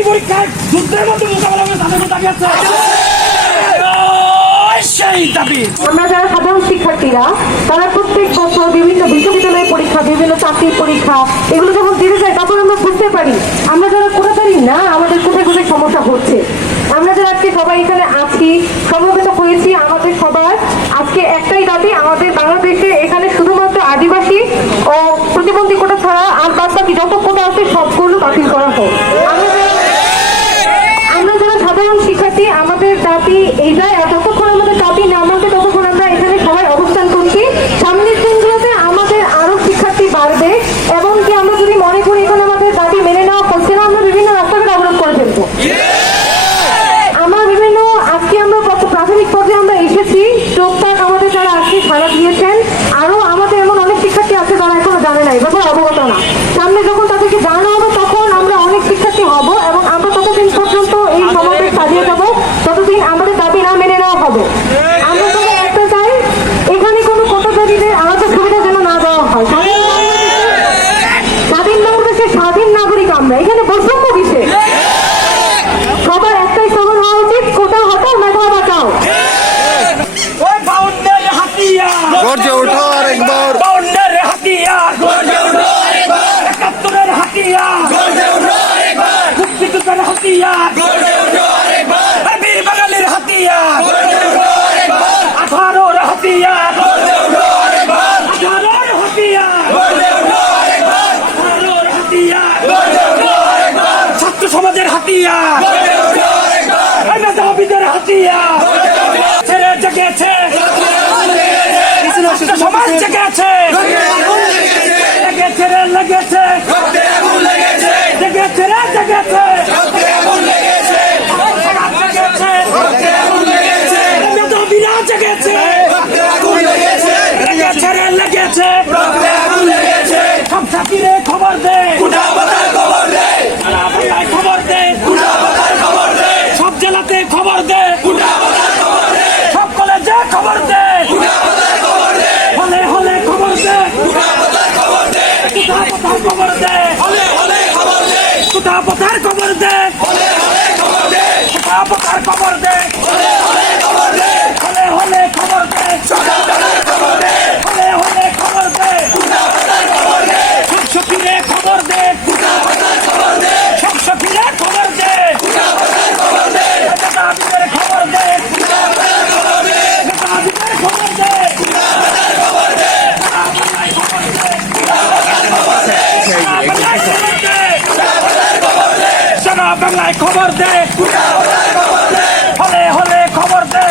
ভর্তি পরীক্ষায় যুদ্ধের মধ্যে মোকাবেলা করে তাদের দাবি আছে। সেই দাবি আমরা যারা সাধারণ শিক্ষার্থীরা তারা প্রত্যেক বছর বিভিন্ন বিশ্ববিদ্যালয়ের পরীক্ষা, বিভিন্ন চাকরির পরীক্ষা এগুলো যখন দিতে যাই তখন আমরা বুঝতে পারি আমরা যারা কোথাকারই না আমাদের কোথায় কোথায় সমস্যা হচ্ছে। আমরা যারা আজকে সবাই এখানে আছি, সমবেত হয়েছি, আমাদের সবার আজকে একটাই দাবি, আমাদের বাংলাদেশে এখানে শুধুমাত্র আদিবাসী ও প্রতিবন্ধী কোটা ছাড়া আর বাদ বাকি যত কোটা আছে সবগুলো বাতিল করা হোক। আমরা যারা সাধারণ শিক্ষার্থী আমাদের দাবি এইটাই, যতক্ষণ আমাদের দাবি না মানবে ততক্ষণ আমরা এখানে সবাই অবস্থান করছি। সামনের দিনগুলোতে আমাদের আরো শিক্ষার্থী বাড়বে এবং কি আমরা যদি মনে করি এখন আমাদের দাবি মেনে নেওয়া হচ্ছে না, আমরা বিভিন্ন রাস্তাঘাট অবরোধ করে ফেলবো। আমার বিভিন্ন আজকে আমরা প্রাথমিক পর্যায়ে আমরা এসেছি, টুকটাক আমাদের যারা আজকে সাড়া দিয়েছেন, আরো আমাদের এমন অনেক শিক্ষার্থী আছে যারা এখনো জানে না, এবার অবগত না। সামনে যখন তাদেরকে জানানো হবে তখন আমরা অনেক শিক্ষার্থী হব এবং আমরা ততদিন পর্যন্ত এই সমাবেশ চালিয়ে যাবো ততদিন আমাদের দাবি না মেনে নেওয়া হবে। আমরা তবে একটা চাই এখানে কোনো কোটাধারীদের আলাদা সুবিধা যেন না দেওয়া হয়। স্বাধীন বাংলাদেশের স্বাধীন নাগরিক আমরা, এখানে বৈষম্য কিসে? সবার একটাই স্লোগান হওয়া উচিত, কোটা হটাও মেধা বাঁচাও। গর্জে ওঠো আরেকবার, বাউন্ডের হাতিয়ার, একাত্তরের হাতিয়ার, মুক্তিযুদ্ধের হাতিয়ার, বীর বাঙালির হাতিয়ার, 18-র হাতিয়ার, 18-র হাতিয়ার, 18-র হাতিয়ার, ছাত্র সমাজের হাতিয়ার, মেধাবীদের হাতিয়ার, ছেড়ে জেগেছে সমাজ জেগেছে, লেগেছে রে লেগেছে, জেগেছে রে জেগেছে, মেধাবীরা জেগেছে, লেগেছে রে লেগেছে, সব সাথীরে খবর দে, খবর দে, সব জেলাতে খবর দে, সব কলেজে খবর দে, হলে হলে খবর দে, খবর দে, কোথাপতার খবর দে, কোথাপতার খবর দে, হলে হলে খবর দে, হলে হলে খবর দে, সব সখীরে খবর দে, সব সখীরে খবর দে, মেধাবীদের খবর দে, মেধাবীদের খবর দে, সারা বাংলায় খবর দে, হলে হলে খবর দে,